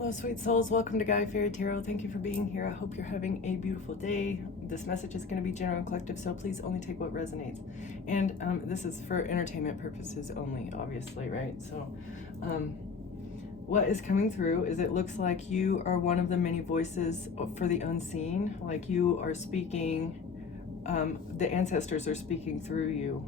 Hello, sweet souls. Welcome to Gaia Fairy Tarot. Thank you for being here. I hope you're having a beautiful day. This message is going to be general and collective, so please only take what resonates. And this is for entertainment purposes only, obviously, right? So what is coming through is it looks like you are one of the many voices for the unseen. Like you are speaking, the ancestors are speaking through you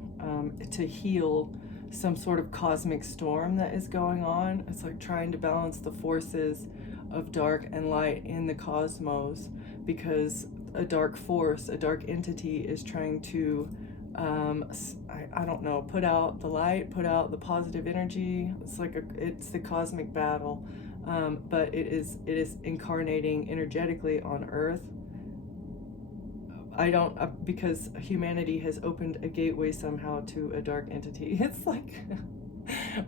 to heal some sort of cosmic storm that is going on. It's like trying to balance the forces of dark and light in the cosmos, because a dark force, a dark entity is trying to I don't know, put out the light, put out the positive energy. It's like it's the cosmic battle, but it is incarnating energetically on Earth. I don't, because humanity has opened a gateway somehow to a dark entity. It's like,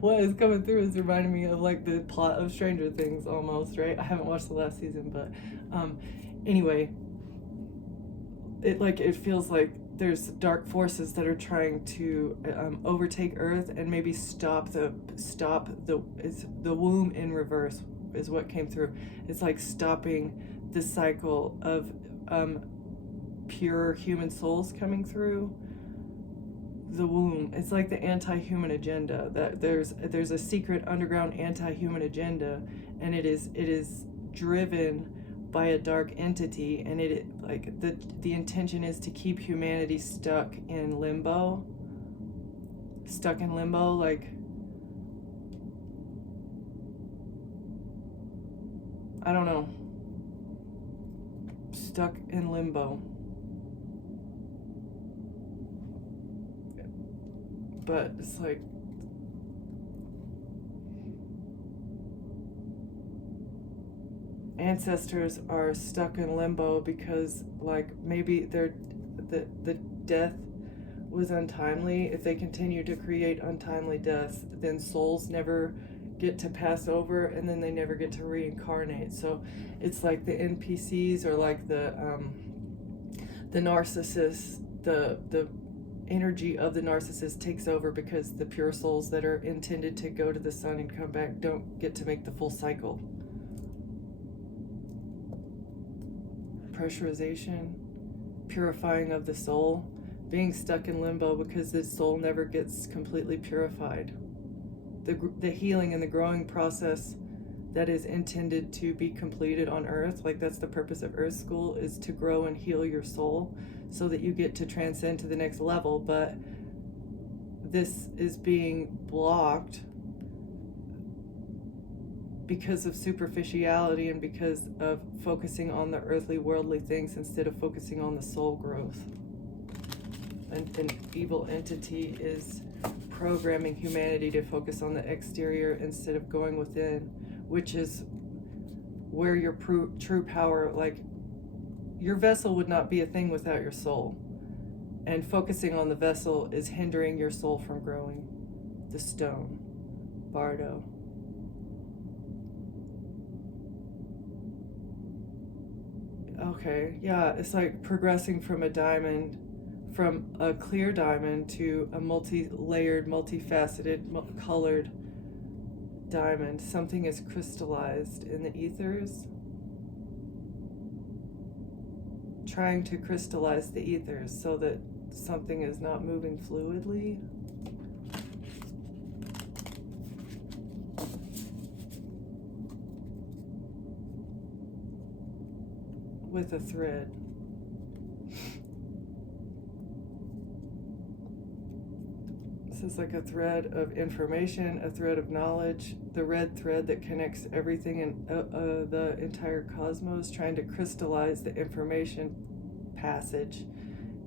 what is coming through is reminding me of like the plot of Stranger Things almost, right? I haven't watched the last season, but anyway, it feels like there's dark forces that are trying to overtake Earth and maybe stop the womb in reverse is what came through. It's like stopping the cycle of pure human souls coming through the womb. It's like the anti-human agenda, that there's a secret underground anti-human agenda, and it is driven by a dark entity, and it like the intention is to keep humanity stuck in limbo, like I don't know, stuck in limbo. But it's like ancestors are stuck in limbo because like maybe the death was untimely. If they continue to create untimely deaths, then souls never get to pass over, and then they never get to reincarnate. So it's like the NPCs, or like the narcissists, the energy of the narcissist takes over, because the pure souls that are intended to go to the sun and come back don't get to make the full cycle. Pressurization, purifying of the soul, being stuck in limbo because the soul never gets completely purified. The healing and the growing process that is intended to be completed on Earth, like that's the purpose of Earth School, is to grow and heal your soul so that you get to transcend to the next level. But this is being blocked because of superficiality and because of focusing on the earthly, worldly things instead of focusing on the soul growth. And an evil entity is programming humanity to focus on the exterior instead of going within, which is where your true power, like your vessel would not be a thing without your soul. And focusing on the vessel is hindering your soul from growing. The stone, Bardo. Okay, yeah, it's like progressing from a diamond, from a clear diamond to a multi-layered, multifaceted, colored diamond. Something is crystallized in the ethers. Trying to crystallize the ethers so that something is not moving fluidly. With a thread. This is like a thread of information, a thread of knowledge, the red thread that connects everything in the entire cosmos, trying to crystallize the information passage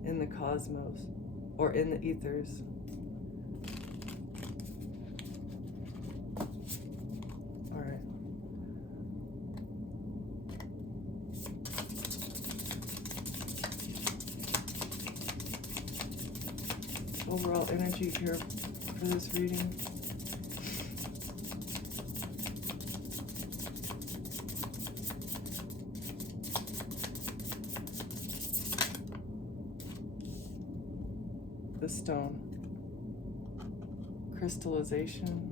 in the cosmos, or in the ethers. All right. Overall energy here for this reading. The stone. Crystallization.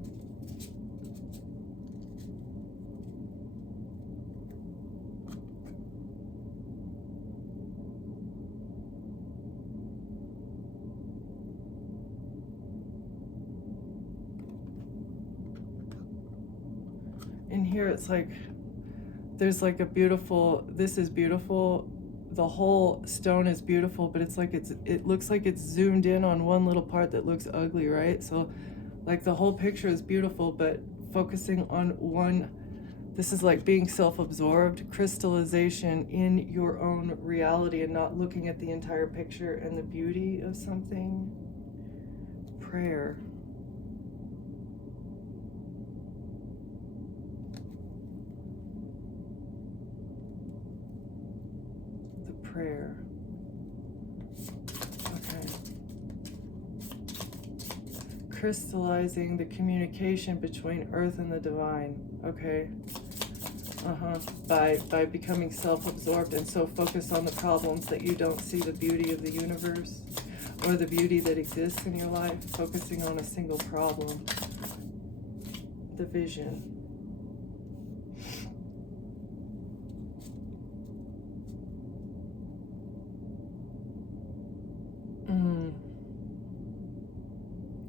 in here it's like there's like a beautiful, this is beautiful, the whole stone is beautiful, but it's like it looks like it's zoomed in on one little part that looks ugly, right? So like the whole picture is beautiful, but focusing on one, this is like being self-absorbed, crystallization in your own reality and not looking at the entire picture and the beauty of something. Prayer. The prayer. Okay. Crystallizing the communication between earth and the divine. Okay. By becoming self-absorbed and so focused on the problems that you don't see the beauty of the universe or the beauty that exists in your life, focusing on a single problem. The vision.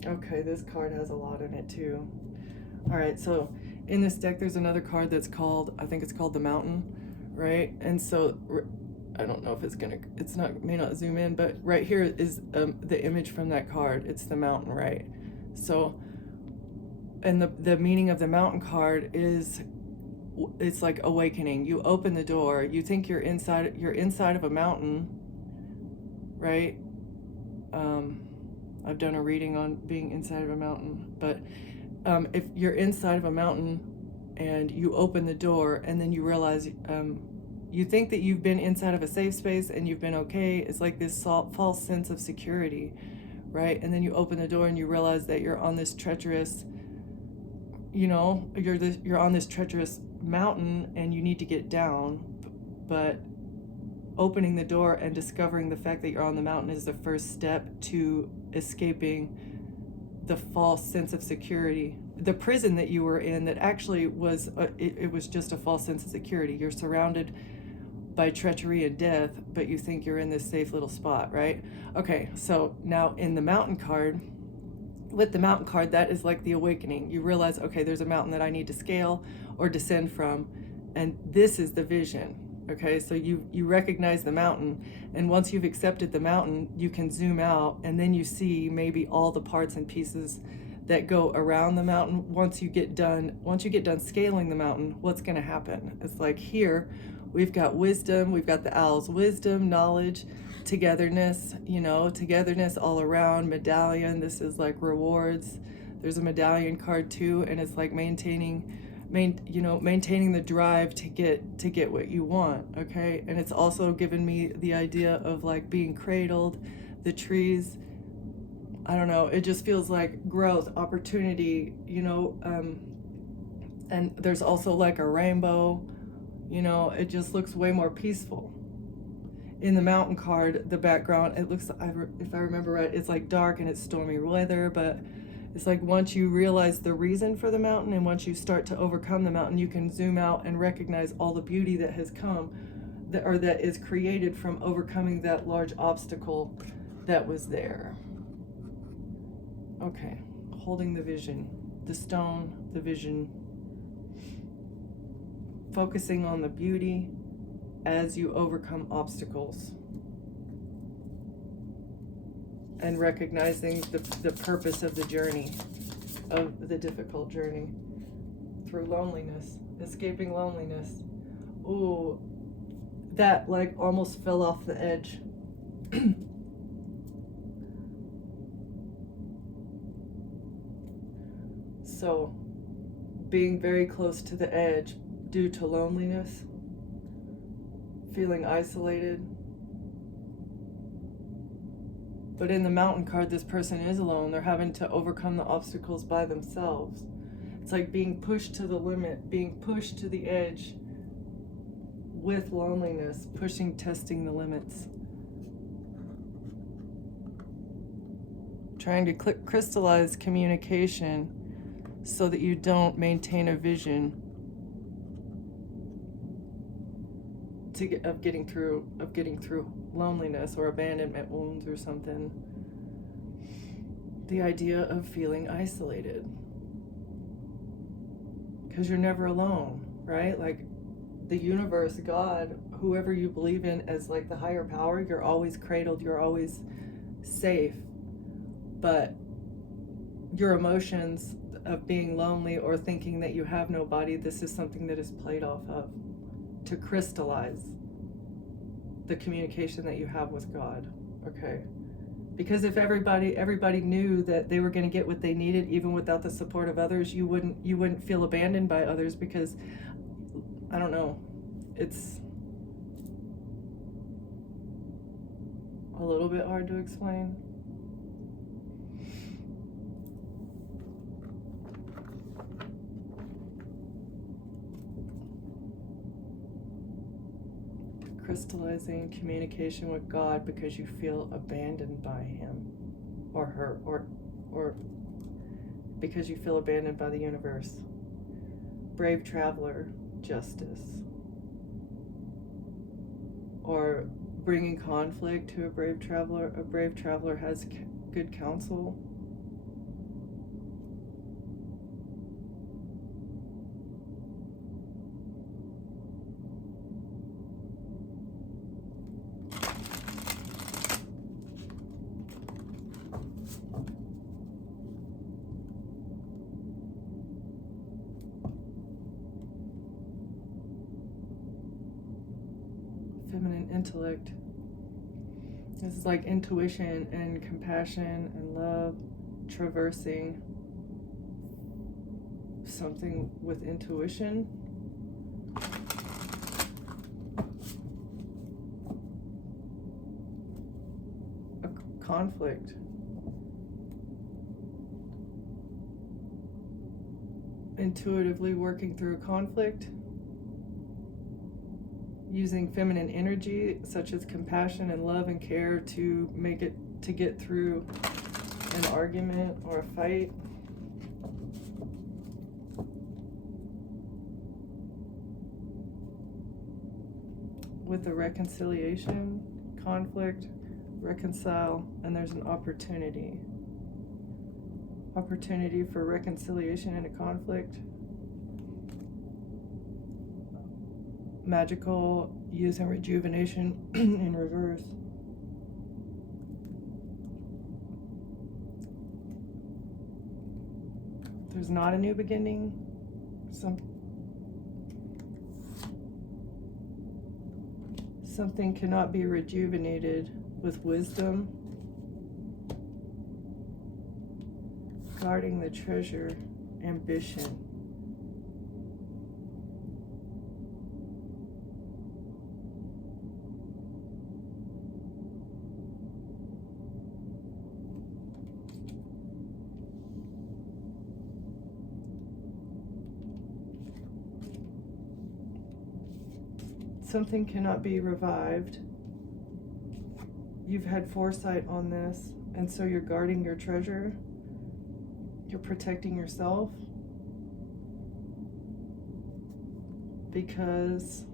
Okay, this card has a lot in it too. All right, so in this deck, there's another card that's called, I think it's called the Mountain, right? And so, I don't know if may not zoom in, but right here is the image from that card. It's the mountain, right? So, and the meaning of the Mountain card is, it's like awakening. You open the door, you think you're inside of a mountain, right? I've done a reading on being inside of a mountain, but if you're inside of a mountain and you open the door and then you realize you think that you've been inside of a safe space and you've been okay, it's like this false sense of security, right? And then you open the door and you realize that you're on this treacherous, you're on this treacherous mountain and you need to get down, but opening the door and discovering the fact that you're on the mountain is the first step to escaping the false sense of security, the prison that you were in that actually was it was just a false sense of security. You're surrounded by treachery and death, but you think you're in this safe little spot, right? Okay, so now in the Mountain card, with the Mountain card, that is like the awakening. You realize, okay, there's a mountain that I need to scale or descend from, and this is the vision. Okay, so you recognize the mountain, and once you've accepted the mountain, you can zoom out, and then you see maybe all the parts and pieces that go around the mountain. Once you get done scaling the mountain, what's going to happen? It's like here, we've got wisdom, we've got the owl's wisdom, knowledge, togetherness, togetherness all around, medallion. This is like rewards. There's a medallion card too, and it's like maintaining the drive to get what you want. Okay, and it's also given me the idea of like being cradled, the trees. I don't know, it just feels like growth, opportunity, and there's also like a rainbow, it just looks way more peaceful. In the Mountain card, the background, it looks, if I remember right, it's like dark and it's stormy weather, but it's like once you realize the reason for the mountain and once you start to overcome the mountain, you can zoom out and recognize all the beauty that has come, that is created from overcoming that large obstacle that was there. Okay, holding the vision, the stone, the vision, focusing on the beauty as you overcome obstacles. And recognizing the purpose of the journey, of the difficult journey through loneliness, escaping loneliness. Ooh, that like almost fell off the edge. So, being very close to the edge due to loneliness, feeling isolated. But in the Mountain card, this person is alone. They're having to overcome the obstacles by themselves. It's like being pushed to the limit, being pushed to the edge with loneliness, testing the limits. Trying to crystallize communication so that you don't maintain a vision of getting through loneliness or abandonment wounds or something. The idea of feeling isolated. because you're never alone, right? Like the universe, God, whoever you believe in as like the higher power, you're always cradled, you're always safe. But your emotions of being lonely or thinking that you have nobody, this is something that is played off of to crystallize the communication that you have with God, okay? Because if everybody knew that they were going to get what they needed even without the support of others, you wouldn't feel abandoned by others, because I don't know, it's a little bit hard to explain. Crystallizing communication with God because you feel abandoned by him or her, or because you feel abandoned by the universe. Brave traveler, justice. Or bringing conflict to a brave traveler. A brave traveler has good counsel. Feminine intellect. This is like intuition and compassion and love, traversing something with intuition. A conflict. Intuitively working through a conflict. Using feminine energy such as compassion and love and care to get through an argument or a fight. With the reconciliation, conflict, reconcile, and there's an opportunity for reconciliation in a conflict. Magical youth and rejuvenation in reverse. There's not a new beginning. Something cannot be rejuvenated with wisdom. Guarding the treasure, ambition. Something cannot be revived. You've had foresight on this, and so you're guarding your treasure. You're protecting yourself because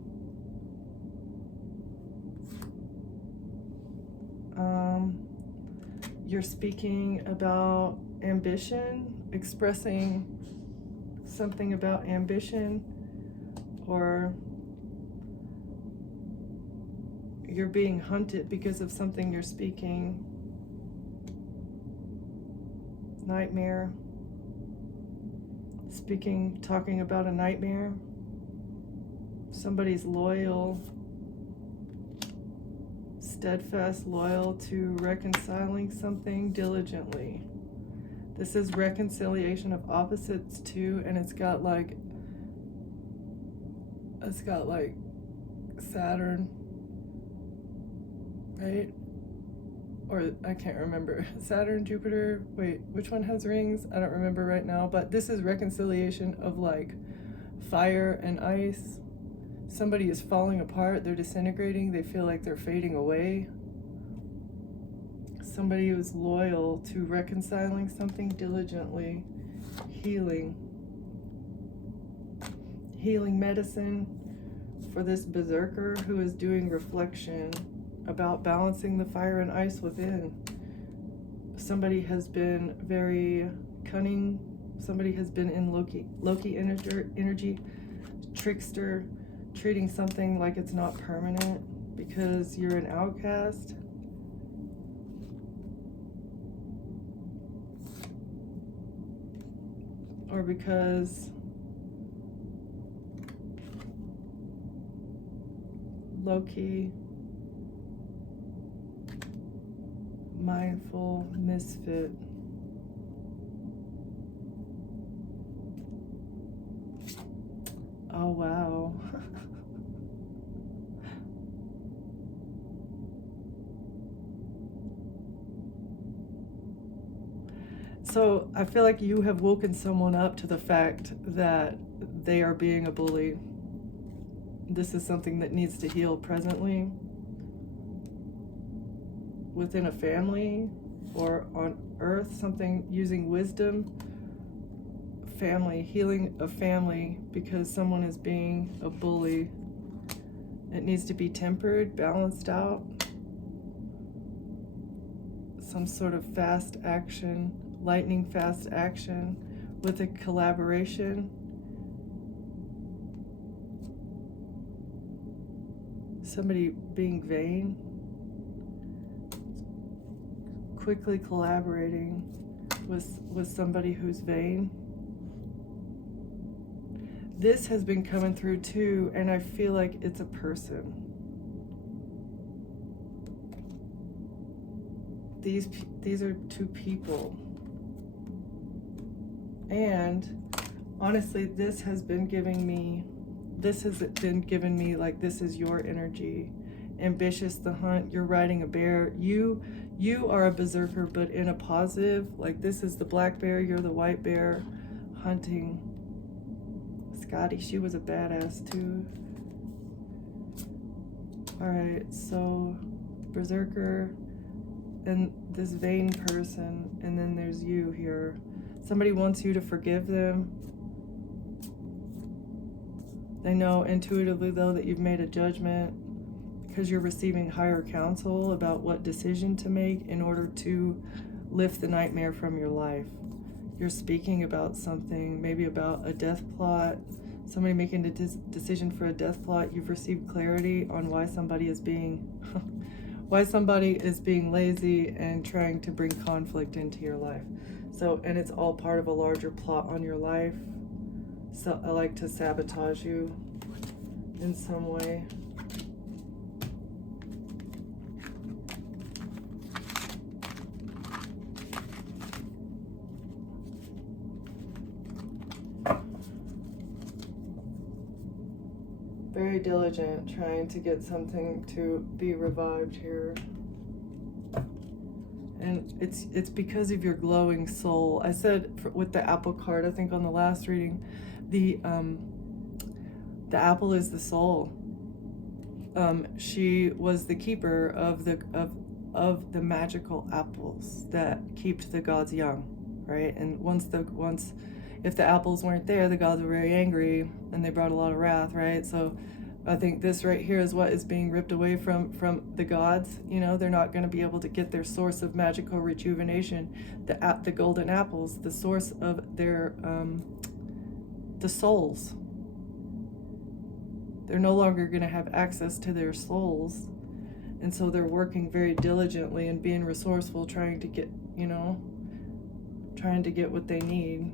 you're speaking about ambition, expressing something about ambition, or you're being hunted because of something you're speaking. Nightmare. Talking about a nightmare. Somebody's loyal, steadfast, loyal to reconciling something diligently. This is reconciliation of opposites too, and it's got like Saturn, right? Or I can't remember. Saturn, Jupiter, wait, which one has rings? I don't remember right now, but this is reconciliation of like fire and ice. Somebody is falling apart, they're disintegrating, they feel like they're fading away. Somebody who's loyal to reconciling something diligently, healing medicine for this berserker who is doing reflection about balancing the fire and ice within. Somebody has been very cunning, Somebody has been in Loki energy, trickster, treating something like it's not permanent because you're an outcast. Or because Loki, mindful misfit. Oh, wow. So I feel like you have woken someone up to the fact that they are being a bully. This is something that needs to heal presently within a family or on earth, something using wisdom. Family, healing a family because someone is being a bully. It needs to be tempered, balanced out. Some sort of fast action, lightning fast action with a collaboration. Somebody being vain, quickly collaborating with somebody who's vain. This has been coming through too, and I feel like it's a person. These are two people. And honestly, this has been giving me like, this is your energy. Ambitious, the hunt, you're riding a bear. You are a berserker, but in a positive, like this is the black bear, you're the white bear, hunting. Scotty, she was a badass too. All right, so berserker and this vain person, and then there's you here. Somebody wants you to forgive them. They know intuitively though that you've made a judgment because you're receiving higher counsel about what decision to make in order to lift the nightmare from your life. You're speaking about something, maybe about a death plot, somebody making a decision for a death plot. You've received clarity on why somebody is being lazy and trying to bring conflict into your life. So, and it's all part of a larger plot on your life. So I like to sabotage you in some way. Very diligent, trying to get something to be revived here. And it's because of your glowing soul. I said with the apple card, I think on the last reading, the apple is the soul. She was the keeper of the magical apples that kept the gods young, right? And if the apples weren't there, the gods were very angry and they brought a lot of wrath, right? So I think this right here is what is being ripped away from the gods. You know, they're not going to be able to get their source of magical rejuvenation, the golden apples, the source of their the souls. They're no longer going to have access to their souls, and so they're working very diligently and being resourceful, trying to get what they need.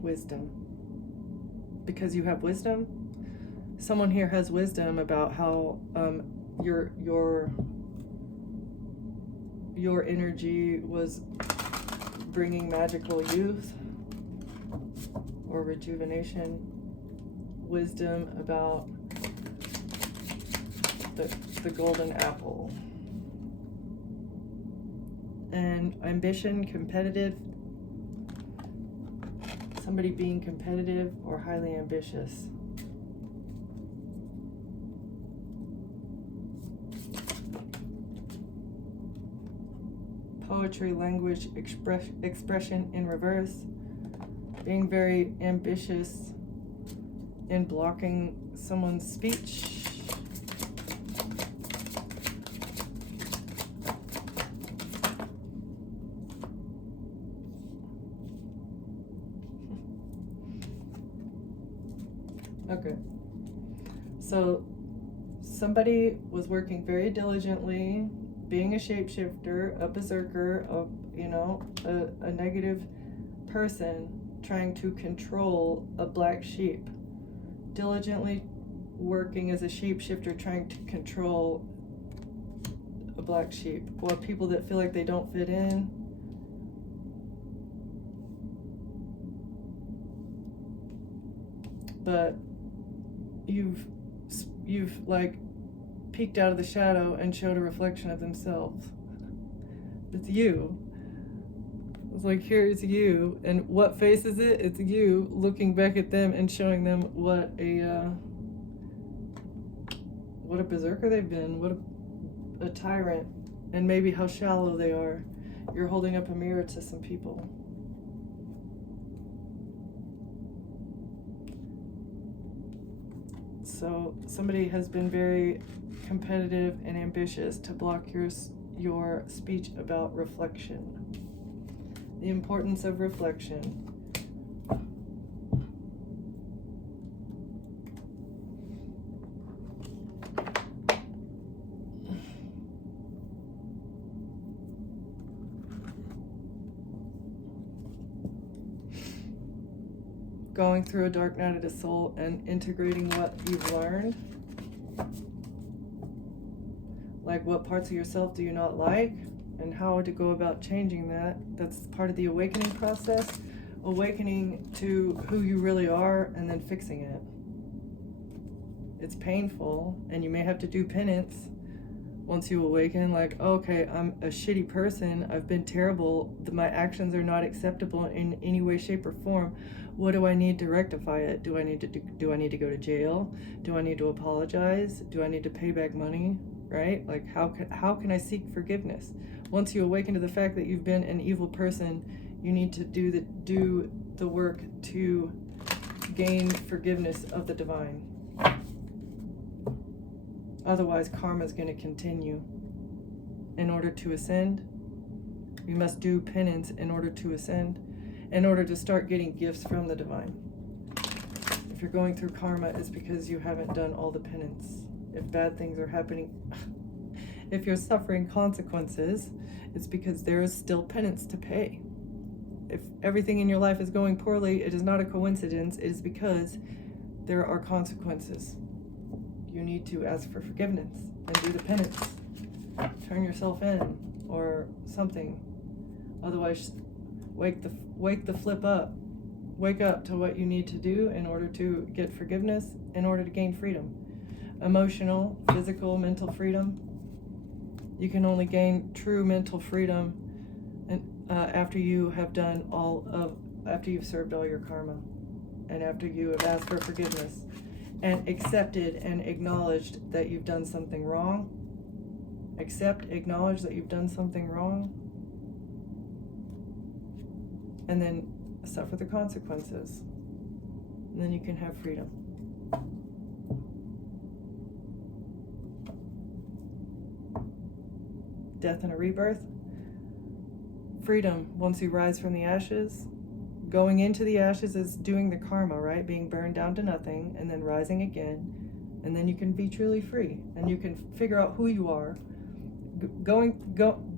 Wisdom. Because you have wisdom. Someone here has wisdom about how your energy was bringing magical youth or rejuvenation. Wisdom about the golden apple. And ambition, competitive. Somebody being competitive or highly ambitious. Poetry, language, expression in reverse. Being very ambitious in blocking someone's speech. Okay. So somebody was working very diligently, being a shapeshifter, a berserker, a negative person trying to control a black sheep. Diligently working as a shapeshifter trying to control a black sheep, or people that feel like they don't fit in. But you've like peeked out of the shadow and showed a reflection of themselves. It's you. It's like, here's you, and what face is it? It's you looking back at them and showing them what a berserker they've been, what a tyrant, and maybe how shallow they are. You're holding up a mirror to some people. So somebody has been very competitive and ambitious to block your speech about reflection. The importance of reflection. Going through a dark night of the soul and integrating what you've learned. Like, what parts of yourself do you not like, and how to go about changing that. That's part of the awakening process. Awakening to who you really are and then fixing it. It's painful, and you may have to do penance once you awaken. Like, okay, I'm a shitty person. I've been terrible. My actions are not acceptable in any way, shape, or form. What do I need to rectify it? Do I need to go to jail? Do I need to apologize? Do I need to pay back money? Right? Like, how can I seek forgiveness? Once you awaken to the fact that you've been an evil person, you need to do the work to gain forgiveness of the divine. Otherwise, karma is going to continue. In order to ascend, you must do penance in order to ascend, in order to start getting gifts from the divine. If you're going through karma, it's because you haven't done all the penance. If bad things are happening, if you're suffering consequences, it's because there is still penance to pay. If everything in your life is going poorly, it is not a coincidence. It is because there are consequences. You need to ask for forgiveness and do the penance. Turn yourself in or something. Otherwise, wake the flip up. Wake up to what you need to do in order to get forgiveness, in order to gain freedom. Emotional, physical, mental freedom. You can only gain true mental freedom after you have after you've served all your karma, and after you have asked for forgiveness and accepted and acknowledged that you've done something wrong. Acknowledge that you've done something wrong, and then suffer the consequences. And then you can have freedom. Death and a rebirth. Freedom, once you rise from the ashes. Going into the ashes is doing the karma, right? Being burned down to nothing and then rising again. And then you can be truly free. And you can figure out who you are.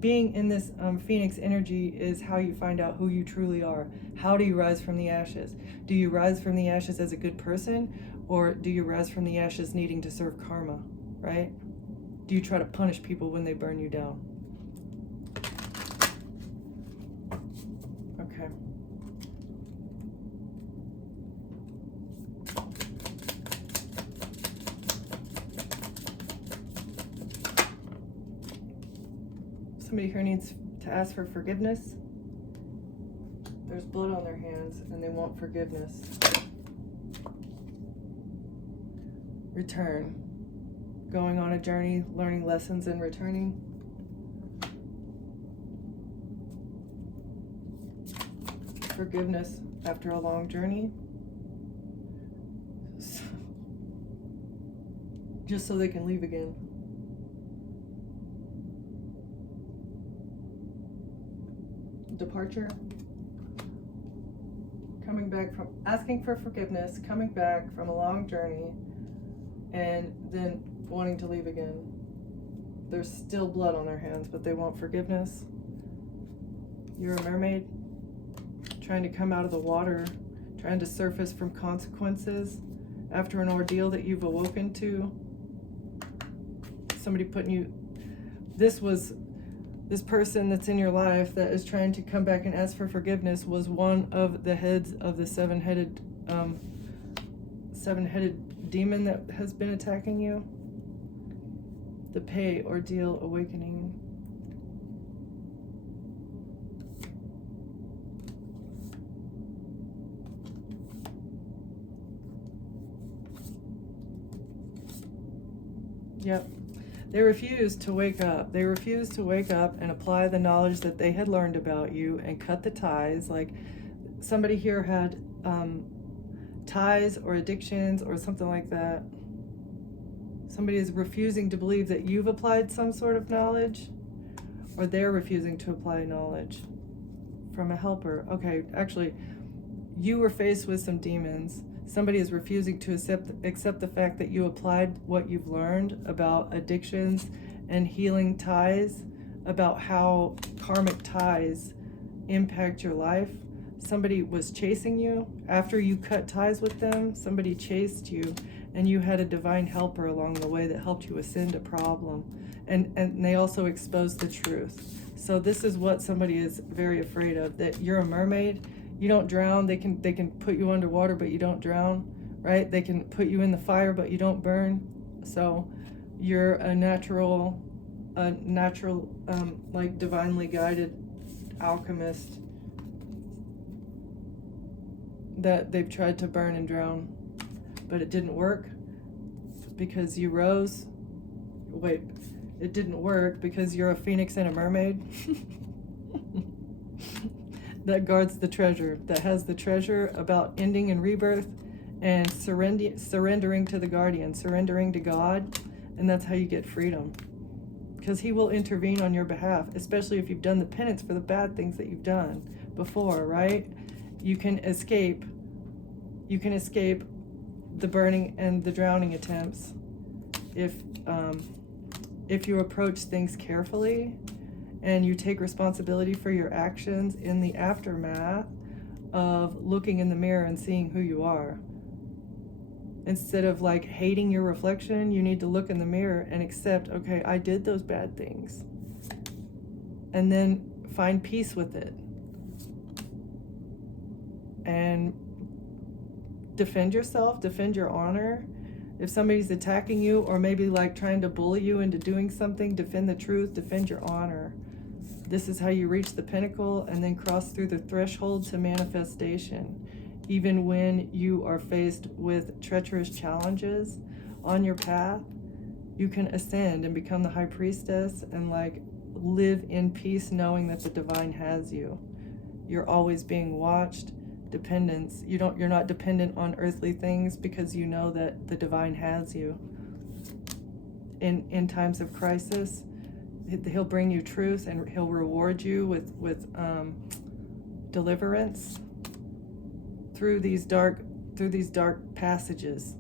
Being in this phoenix energy is how you find out who you truly are. How do you rise from the ashes? Do you rise from the ashes as a good person, or do you rise from the ashes needing to serve karma, right? Do you try to punish people when they burn you down? Okay. Somebody here needs to ask for forgiveness. There's blood on their hands and they want forgiveness. Return. Going on a journey, learning lessons and returning. Forgiveness after a long journey. Just so they can leave again. Departure. coming back from asking for forgiveness, coming back from a long journey, and then wanting to leave again. There's still blood on their hands, but they want forgiveness. You're a mermaid trying to come out of the water, trying to surface from consequences after an ordeal that you've awoken to. Somebody putting you, this person that's in your life that is trying to come back and ask for forgiveness was one of the heads of the seven-headed demon that has been attacking you. The pay ordeal awakening. Yep. They refused to wake up. They refused to wake up and apply the knowledge that they had learned about you and cut the ties. Like somebody here had ties or addictions or something like that. Somebody is refusing to believe that you've applied some sort of knowledge, or they're refusing to apply knowledge from a helper. Okay, actually, you were faced with some demons. Somebody is refusing to accept the fact that you applied what you've learned about addictions and healing ties, about how karmic ties impact your life. Somebody was chasing you. After you cut ties with them, somebody chased you, and you had a divine helper along the way that helped you ascend a problem. And they also exposed the truth. So this is what somebody is very afraid of, that you're a mermaid. You don't drown. They can put you underwater, but you don't drown, right? They can put you in the fire, but you don't burn. So you're a natural, like divinely guided alchemist that they've tried to burn and drown, but it didn't work because you rose. Wait, it didn't work because you're a phoenix and a mermaid. That guards the treasure, that has the treasure about ending and rebirth and surrendering to the guardian, surrendering to God, and that's how you get freedom. Because he will intervene on your behalf, especially if you've done the penance for the bad things that you've done before, right? You can escape the burning and the drowning attempts if you approach things carefully and you take responsibility for your actions in the aftermath of looking in the mirror and seeing who you are. Instead of like hating your reflection, you need to look in the mirror and accept, okay, I did those bad things. And then find peace with it. And defend yourself, defend your honor. If somebody's attacking you or maybe like trying to bully you into doing something, defend the truth, defend your honor. This is how you reach the pinnacle and then cross through the threshold to manifestation. Even when you are faced with treacherous challenges on your path, you can ascend and become the high priestess and like live in peace knowing that the divine has you. You're always being watched. Dependence. You're not dependent on earthly things because you know that the divine has you. In times of crisis, he'll bring you truth and he'll reward you with deliverance through these dark passages.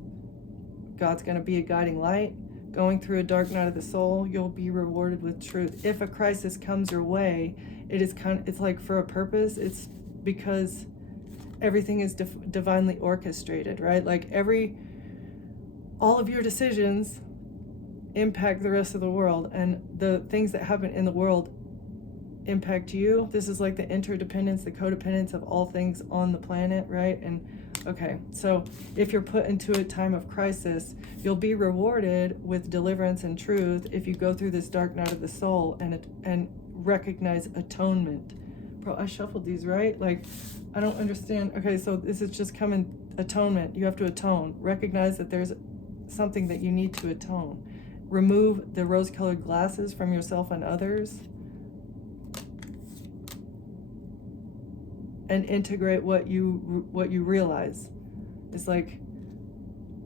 God's going to be a guiding light. Going through a dark night of the soul, you'll be rewarded with truth. If a crisis comes your way, it's like for a purpose. It's because everything is divinely orchestrated, right? Like all of your decisions impact the rest of the world, and the things that happen in the world impact you. This is like the interdependence, the codependence of all things on the planet, right? And okay, so if you're put into a time of crisis, you'll be rewarded with deliverance and truth if you go through this dark night of the soul and recognize atonement. Bro, I shuffled these, right? Like, I don't understand. Okay, so this is just coming, atonement. You have to atone. Recognize that there's something that you need to atone. Remove the rose-colored glasses from yourself and others. And integrate what you realize. It's like,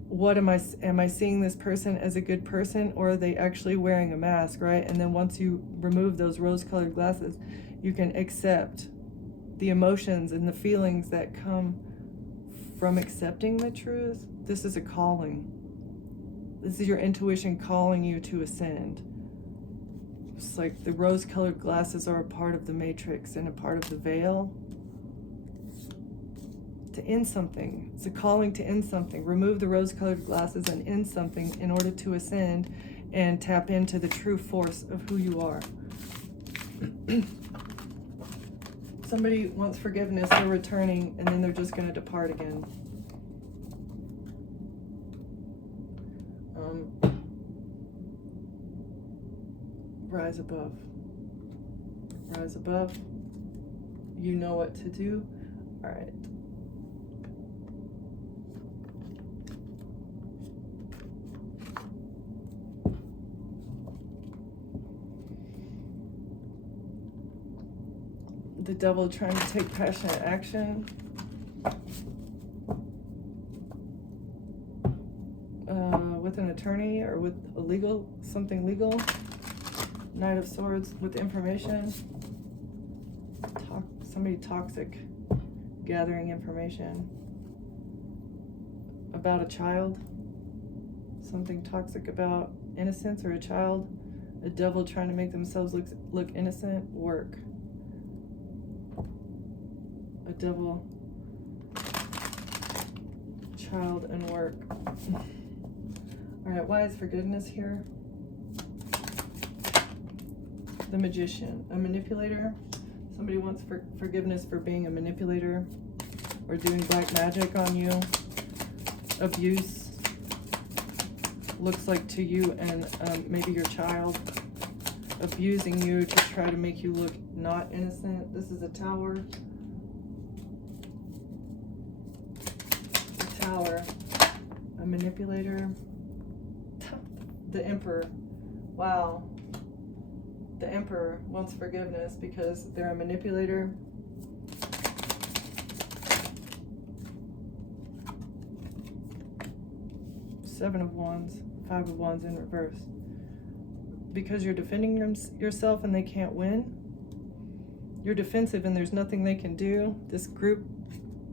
what am I seeing this person as a good person, or are they actually wearing a mask, right? And then once you remove those rose-colored glasses, you can accept the emotions and the feelings that come from accepting the truth. This is a calling. This is your intuition calling you to ascend. It's like the rose-colored glasses are a part of the matrix and a part of the veil. To end something. It's a calling to end something. Remove the rose-colored glasses and end something in order to ascend and tap into the true force of who you are. Somebody wants forgiveness, they're returning, and then they're just going to depart again. Rise above. Rise above. You know what to do. All right. The devil trying to take passionate action. With an attorney or with a legal, something legal. Knight of Swords with information. Somebody toxic gathering information about a child. Something toxic about innocence or a child. A devil trying to make themselves look innocent. Work. A devil, child, and work. All right, why is forgiveness here? The Magician, a manipulator. Somebody wants forgiveness for being a manipulator or doing black magic on you. Abuse, looks like to you and maybe your child. Abusing you to try to make you look not innocent. This is a Tower. A manipulator. The Emperor. Wow. The Emperor wants forgiveness because they're a manipulator. Seven of Wands, Five of Wands in reverse. Because you're defending yourself and they can't win. You're defensive and there's nothing they can do. This group,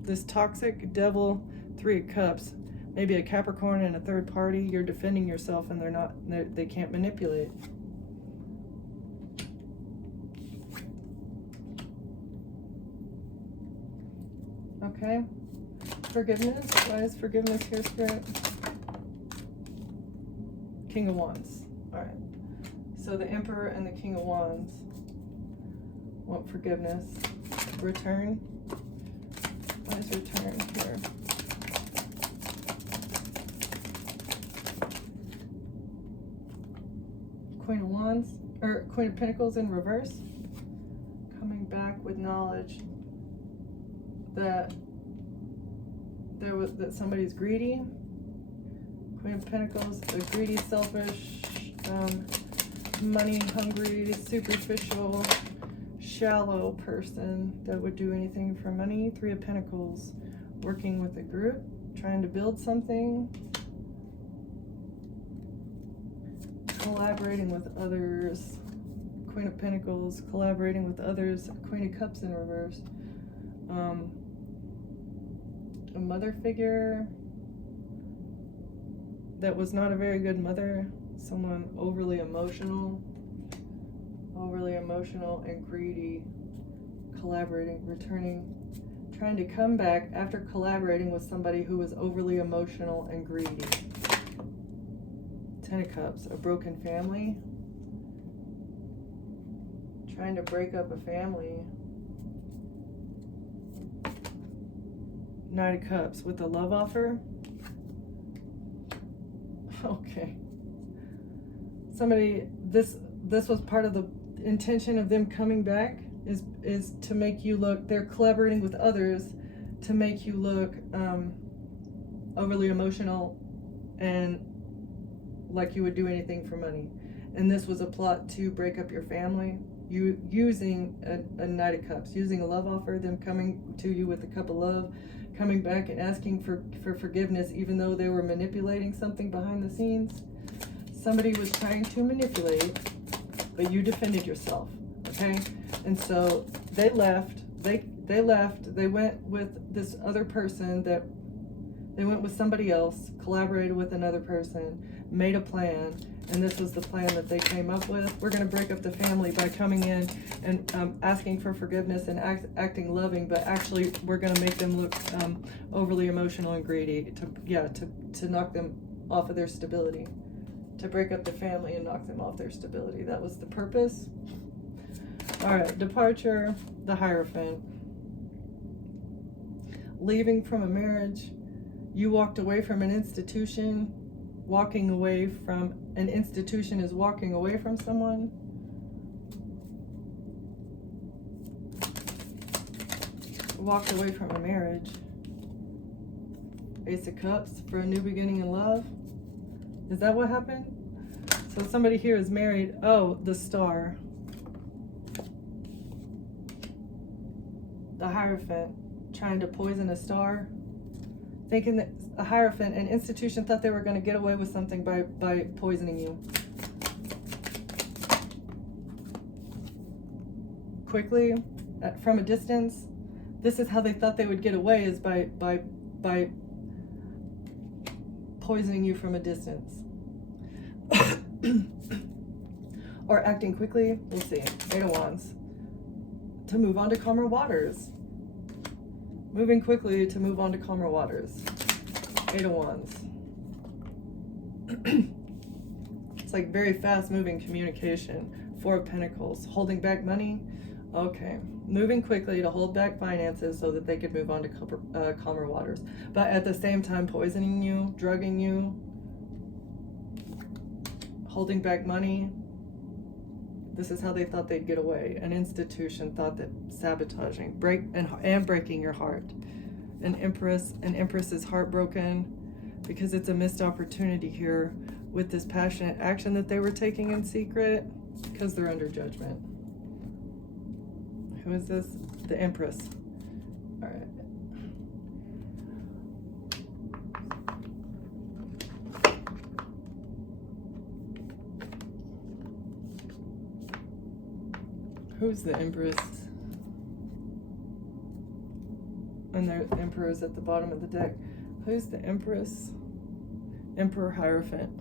this toxic devil, Three of Cups, maybe a Capricorn and a third party. You're defending yourself and they can't manipulate. Okay. Forgiveness. Why is forgiveness here, Spirit? King of Wands. All right. So the Emperor and the King of Wands want forgiveness. Return. Why is return here? Queen of Wands, or Queen of Pentacles in reverse. Coming back with knowledge that that somebody's greedy. Queen of Pentacles, a greedy, selfish, money hungry, superficial, shallow person that would do anything for money. Three of Pentacles, working with a group, trying to build something, collaborating with others. Queen of Pentacles, collaborating with others. Queen of Cups in reverse. A mother figure that was not a very good mother. Someone overly emotional and greedy, collaborating, returning, trying to come back after collaborating with somebody who was overly emotional and greedy. Ten of Cups, a broken family, trying to break up a family. Knight of Cups with a love offer. Okay. Somebody, this was part of the intention of them coming back is to make you look, they're collaborating with others to make you look overly emotional and like you would do anything for money. And this was a plot to break up your family. You using a Knight of Cups, using a love offer, them coming to you with a cup of love, coming back and asking for forgiveness even though they were manipulating something behind the scenes. Somebody was trying to manipulate, but you defended yourself, okay? And so they left, they went with this other person that They went with somebody else, collaborated with another person, made a plan, and this was the plan that they came up with. We're going to break up the family by coming in and asking for forgiveness and acting loving, but actually we're going to make them look overly emotional and greedy to knock them off of their stability, to break up the family and knock them off their stability. That was the purpose. All right, departure, the Hierophant. Leaving from a marriage. You walked away from an institution. Walking away from an institution is walking away from someone. Walked away from a marriage. Ace of Cups for a new beginning in love. Is that what happened? So somebody here is married. Oh, the Star. The Hierophant trying to poison a star. Thinking that a Hierophant, an institution, thought they were going to get away with something by poisoning you. Quickly, from a distance. This is how they thought they would get away, is by poisoning you from a distance. Or acting quickly. We'll see. Eight of Wands. To move on to calmer waters. Moving quickly to move on to calmer waters. Eight of Wands. It's like very fast moving communication. Four of Pentacles. Holding back money. Okay. Moving quickly to hold back finances so that they could move on to calmer waters. But at the same time poisoning you, drugging you, holding back money. This is how they thought they'd get away. An institution thought that sabotaging, breaking your heart. An Empress is heartbroken because it's a missed opportunity here with this passionate action that they were taking in secret because they're under judgment. Who is this? The Empress. All right. Who's the Empress? And the Emperor's at the bottom of the deck. Who's the Empress? Emperor Hierophant.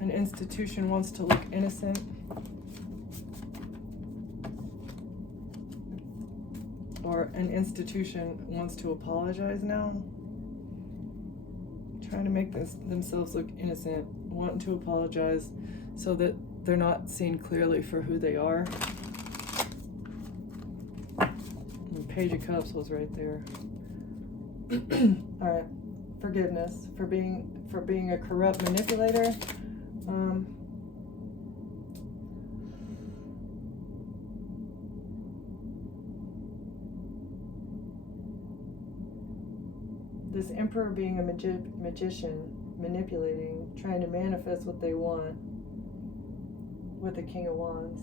An institution wants to look innocent. Or an institution wants to apologize now. Trying to make themselves look innocent, wanting to apologize so that they're not seen clearly for who they are. And Page of Cups was right there. All right, forgiveness for being a corrupt manipulator. This Emperor being a magician, manipulating, trying to manifest what they want with the King of Wands.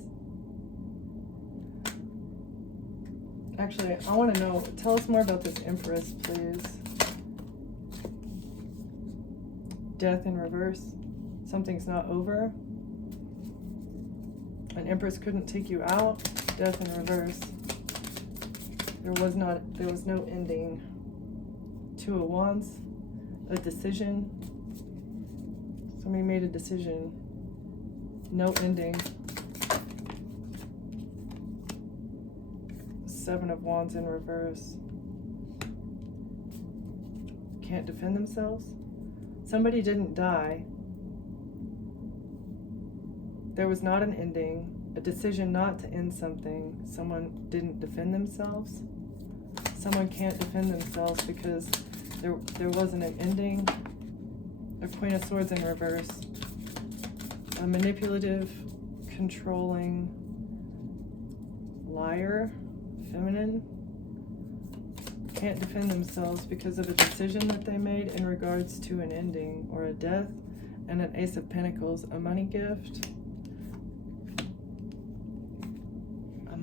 Actually, I want to know, tell us more about this Empress, please. Death in reverse. Something's not over. An Empress couldn't take you out. Death in reverse. There was no ending. Two of Wands. A decision. Somebody made a decision. No ending. Seven of Wands in reverse. Can't defend themselves. Somebody didn't die. There was not an ending, a decision not to end something. Someone didn't defend themselves. Someone can't defend themselves because there wasn't an ending. A Queen of Swords in reverse. A manipulative, controlling liar, feminine. Can't defend themselves because of a decision that they made in regards to an ending or a death. And an Ace of Pentacles, a money gift.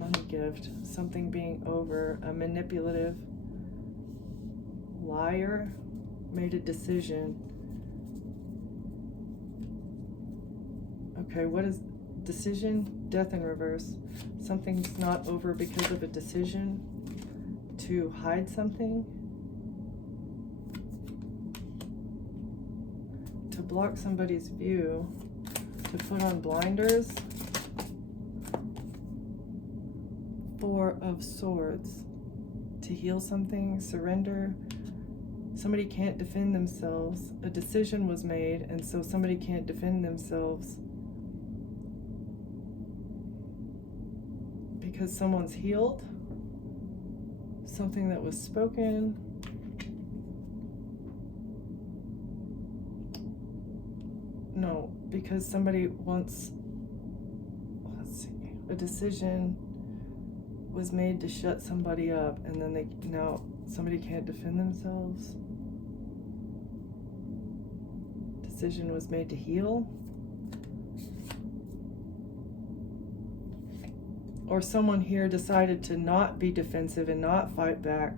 money gift, something being over, a manipulative liar made a decision. Okay, what is decision? Death in reverse. Something's not over because of a decision to hide something, to block somebody's view, to put on blinders. Four of Swords. To heal something, surrender. Somebody can't defend themselves. A decision was made, and so somebody can't defend themselves because someone's healed. Something that was spoken. No, because somebody wants, let's see, a decision was made to shut somebody up, and then now somebody can't defend themselves. Decision was made to heal. Or someone here decided to not be defensive and not fight back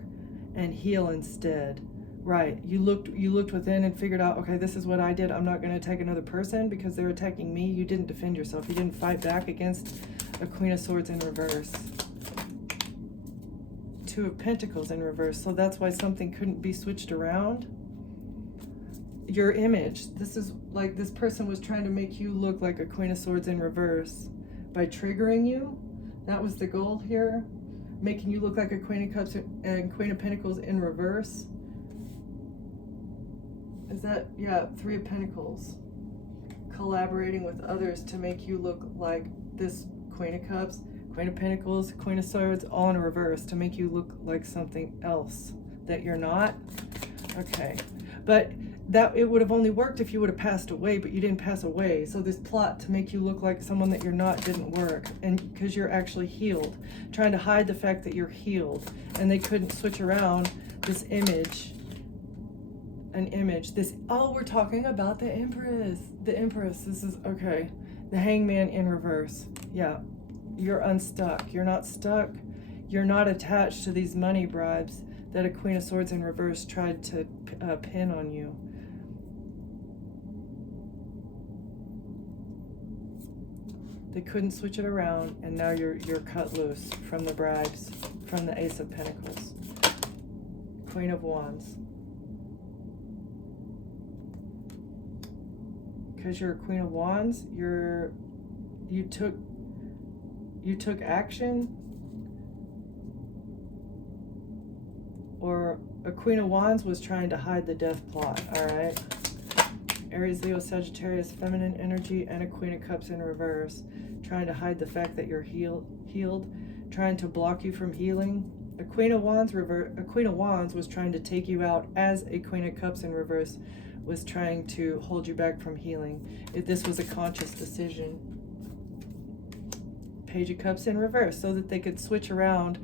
and heal instead. Right, you looked within and figured out, okay, this is what I did. I'm not going to attack another person because they're attacking me. You didn't defend yourself. You didn't fight back against a Queen of Swords in reverse. Two of Pentacles in reverse. So that's why something couldn't be switched around. Your image. This is like this person was trying to make you look like a Queen of Swords in reverse by triggering you. That was the goal here. Making you look like a Queen of Cups and Queen of Pentacles in reverse. Is that, yeah, Three of Pentacles. Collaborating with others to make you look like this Queen of Cups, Queen of Pentacles, Queen of Swords, all in reverse to make you look like something else that you're not. Okay, but that it would have only worked if you would have passed away, but you didn't pass away. So this plot to make you look like someone that you're not didn't work, and because you're actually healed, trying to hide the fact that you're healed, and they couldn't switch around this image. An image. This, oh, we're talking about the Empress. The Empress. This is okay. The Hangman in reverse. Yeah. You're unstuck. You're not stuck. You're not attached to these money bribes that a Queen of Swords in reverse tried to pin on you. They couldn't switch it around, and now you're cut loose from the bribes, from the Ace of Pentacles. Queen of Wands. Because you're a Queen of Wands, you took action, or a Queen of Wands was trying to hide the death plot. All right, Aries, Leo, Sagittarius, feminine energy, and a Queen of Cups in reverse, trying to hide the fact that you're healed, trying to block you from healing. A Queen of Wands was trying to take you out, as a Queen of Cups in reverse was trying to hold you back from healing. If this was a conscious decision. Page of Cups in reverse, so that they could switch around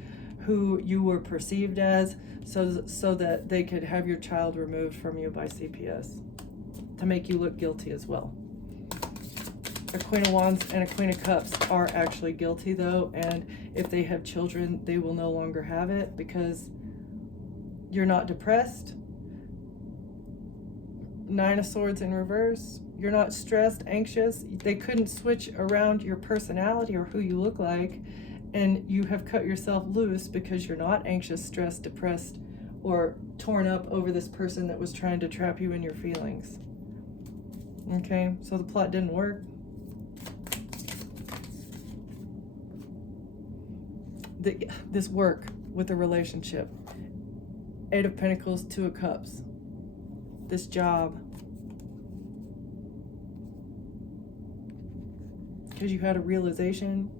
who you were perceived as, so that they could have your child removed from you by CPS to make you look guilty as well. A Queen of Wands and a Queen of Cups are actually guilty though, and if they have children, they will no longer have it because you're not depressed. Nine of Swords in reverse. You're not stressed, anxious. They couldn't switch around your personality or who you look like, and you have cut yourself loose because you're not anxious, stressed, depressed, or torn up over this person that was trying to trap you in your feelings. Okay, so the plot didn't work. This work with the relationship. Eight of Pentacles, Two of Cups. This job. Because you had a realization.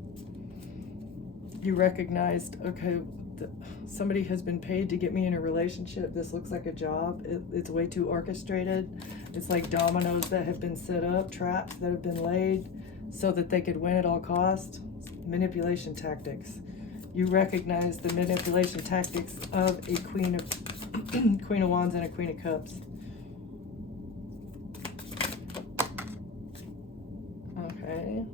You recognized, okay, somebody has been paid to get me in a relationship. This looks like a job. It's way too orchestrated. It's like dominoes that have been set up, traps that have been laid so that they could win at all costs. Manipulation tactics. You recognize the manipulation tactics of a Queen of Wands and a Queen of Cups. Okay.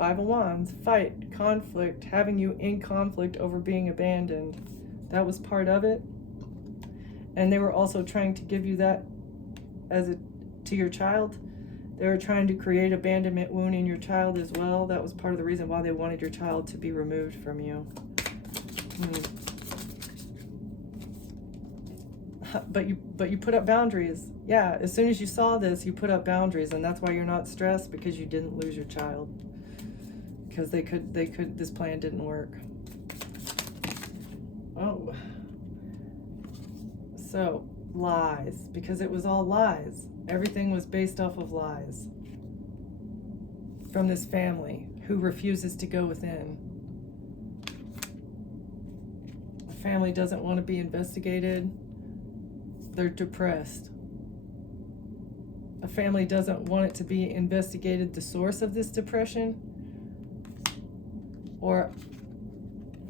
Five of Wands, fight, conflict, having you in conflict over being abandoned. That was part of it. And they were also trying to give you that to your child. They were trying to create abandonment wound in your child as well. That was part of the reason why they wanted your child to be removed from you. But you put up boundaries. Yeah, as soon as you saw this, you put up boundaries, and that's why you're not stressed, because you didn't lose your child. Because this plan didn't work. Oh. So, lies, because it was all lies. Everything was based off of lies. From this family who refuses to go within. The family doesn't want to be investigated. They're depressed. A family doesn't want it to be investigated, the source of this depression. Or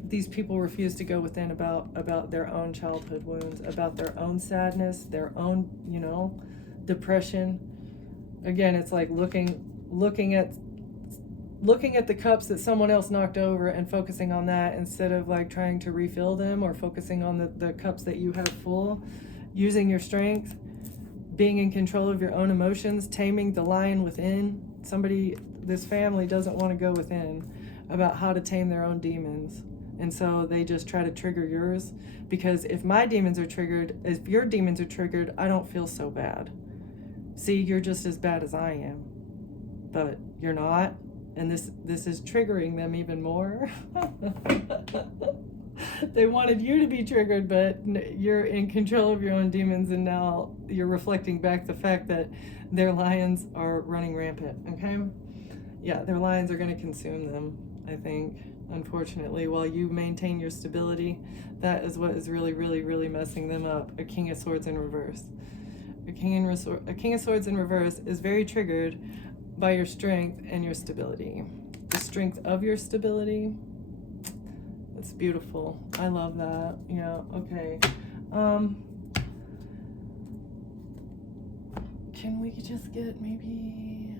these people refuse to go within about their own childhood wounds, about their own sadness, their own, depression. Again, it's like looking at the cups that someone else knocked over and focusing on that instead of like trying to refill them, or focusing on the cups that you have full. Using your strength, being in control of your own emotions, taming the lion within. This family doesn't want to go within about how to tame their own demons. And so they just try to trigger yours, because if my demons are triggered, if your demons are triggered, I don't feel so bad. See, you're just as bad as I am, but you're not. And this is triggering them even more. They wanted you to be triggered, but you're in control of your own demons, and now you're reflecting back the fact that their lions are running rampant, okay? Yeah, their lions are going to consume them, I think, unfortunately, while you maintain your stability. That is what is really, really, really messing them up. A King of Swords in reverse. A King of Swords in reverse is very triggered by your strength and your stability. The strength of your stability. It's beautiful. I love that. Yeah, okay. Can we just get maybe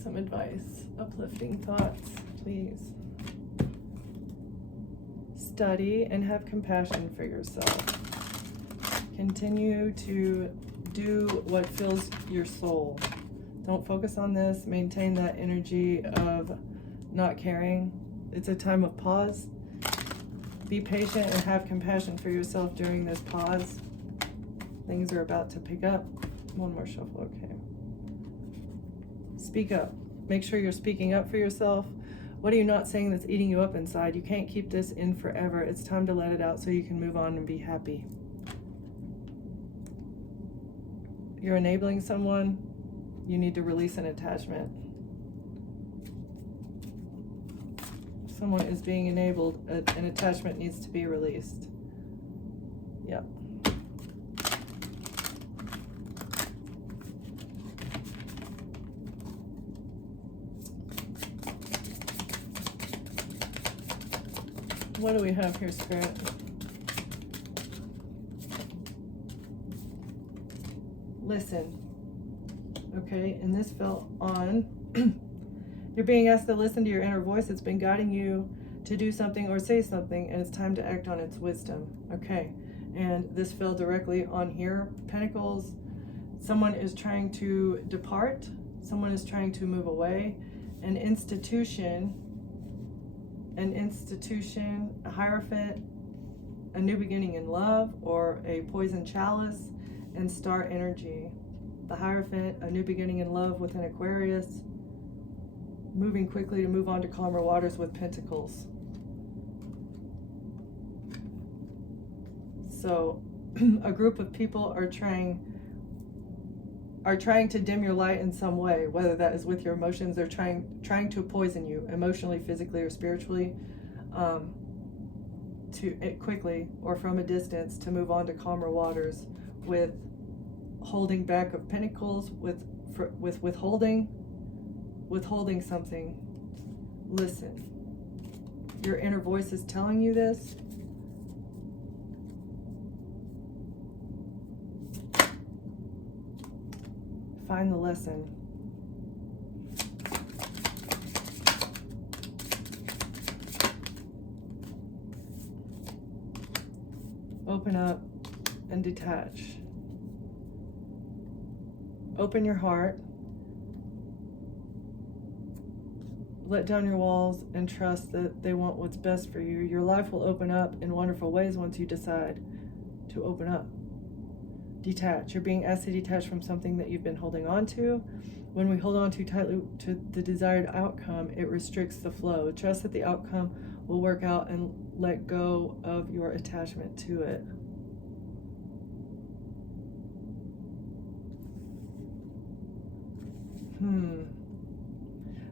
some advice, uplifting thoughts, please? Study and have compassion for yourself. Continue to do what fills your soul. Don't focus on this. Maintain that energy of not caring. It's a time of pause. Be patient and have compassion for yourself during this pause. Things are about to pick up. One more shuffle, okay. Speak up. Make sure you're speaking up for yourself. What are you not saying that's eating you up inside? You can't keep this in forever. It's time to let it out so you can move on and be happy. You're enabling someone. You need to release an attachment. Someone is being enabled. An attachment needs to be released. Yeah. What do we have here, Spirit? Listen. Okay, and this fell on you're being asked to listen to your inner voice. It's been guiding you to do something or say something, and it's time to act on its wisdom. Okay, and this fell directly on here. Pentacles. Someone is trying to depart. Someone is trying to move away. An institution, a Hierophant, a new beginning in love, or a poison chalice, and star energy. The Hierophant, a new beginning in love with an Aquarius, moving quickly to move on to calmer waters with Pentacles. So a group of people are trying to dim your light in some way, whether that is with your emotions. They're trying to poison you emotionally, physically, or spiritually, quickly or from a distance, to move on to calmer waters with holding back of Pentacles, with withholding something. Listen, your inner voice is telling you this. Find the lesson. Open up and detach. Open your heart. Let down your walls and trust that they want what's best for you. Your life will open up in wonderful ways once you decide to open up. Detach. You're being asked to detach from something that you've been holding on to. When we hold on too tightly to the desired outcome, it restricts the flow. Trust that the outcome will work out and let go of your attachment to it.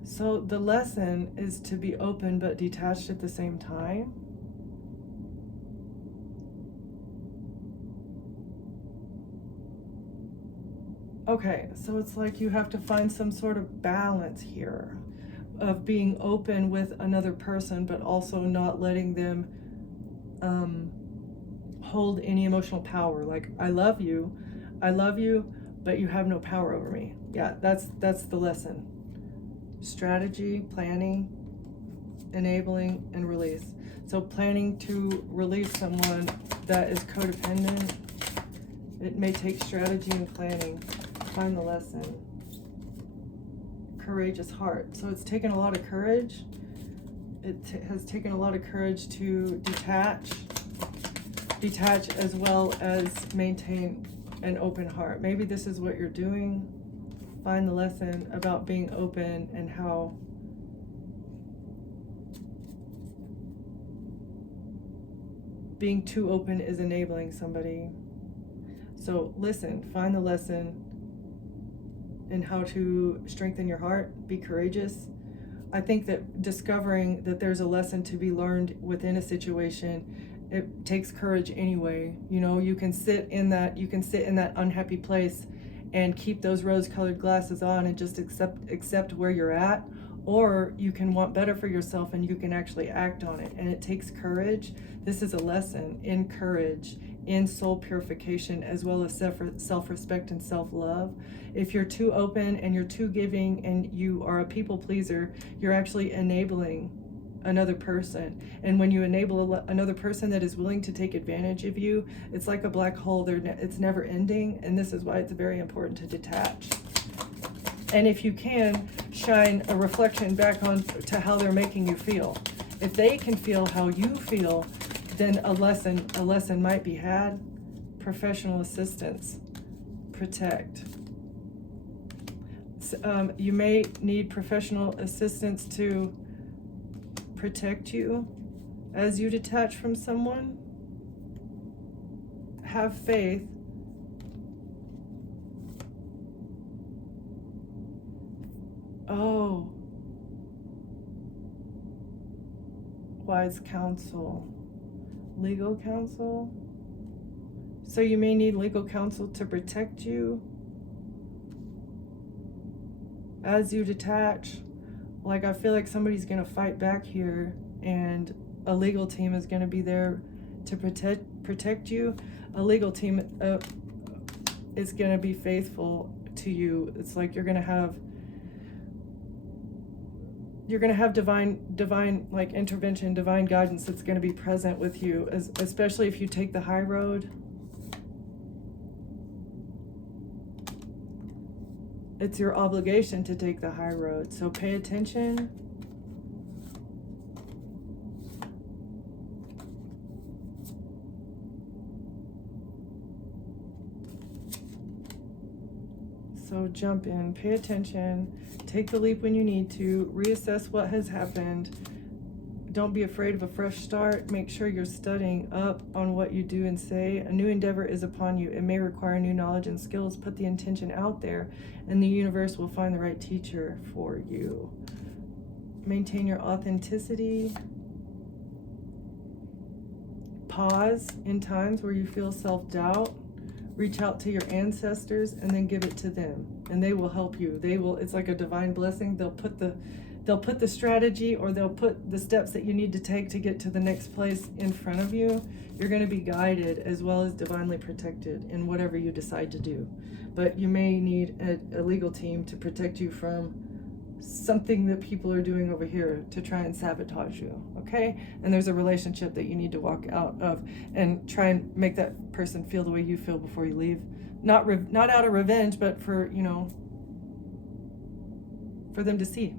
So the lesson is to be open but detached at the same time. Okay, so it's like you have to find some sort of balance here of being open with another person, but also not letting them hold any emotional power. Like, I love you, but you have no power over me. Yeah, that's the lesson. Strategy, planning, enabling, and release. So planning to release someone that is codependent, it may take strategy and planning. Find the lesson. Courageous heart. So it's taken a lot of courage. It has taken a lot of courage to detach as well as maintain an open heart. Maybe this is what you're doing. Find the lesson about being open and how being too open is enabling somebody. So listen, find the lesson in how to strengthen your heart, be courageous. I think that discovering that there's a lesson to be learned within a situation, it takes courage anyway. You know, you can sit in that unhappy place and keep those rose-colored glasses on and just accept where you're at, or you can want better for yourself and you can actually act on it. And it takes courage. This is a lesson in courage, in soul purification, as well as self-respect and self-love. If you're too open and you're too giving and you are a people pleaser, you're actually enabling another person. And when you enable another person that is willing to take advantage of you, it's like a black hole. It's never ending, and this is why it's very important to detach. And if you can, shine a reflection back on to how they're making you feel. If they can feel how you feel, then a lesson might be had. Professional assistance. Protect. You may need professional assistance to protect you as you detach from someone. Have faith. Oh, wise counsel, legal counsel. So you may need legal counsel to protect you as you detach. Like, I feel like somebody's gonna fight back here, and a legal team is gonna be there to protect you. A legal team is gonna be faithful to you. It's like you're gonna have divine like intervention, divine guidance that's going to be present with you, especially if you take the high road. It's your obligation to take the high road, so pay attention. So jump in, pay attention, take the leap when you need to, reassess what has happened. Don't be afraid of a fresh start. Make sure you're studying up on what you do and say. A new endeavor is upon you. It may require new knowledge and skills. Put the intention out there, and the universe will find the right teacher for you. Maintain your authenticity. Pause in times where you feel self-doubt. Reach out to your ancestors and then give it to them, and they will help you. It's like a divine blessing. They'll put the they'll put the strategy, or they'll put the steps that you need to take to get to the next place in front of you. You're going to be guided as well as divinely protected in whatever you decide to do. But you may need a legal team to protect you from something that people are doing over here to try and sabotage you, okay? And there's a relationship that you need to walk out of and try and make that person feel the way you feel before you leave. Not out of revenge, but for, you know, for them to see,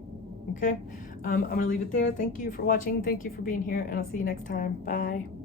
okay? I'm going to leave it there. Thank you for watching. Thank you for being here, and I'll see you next time. Bye.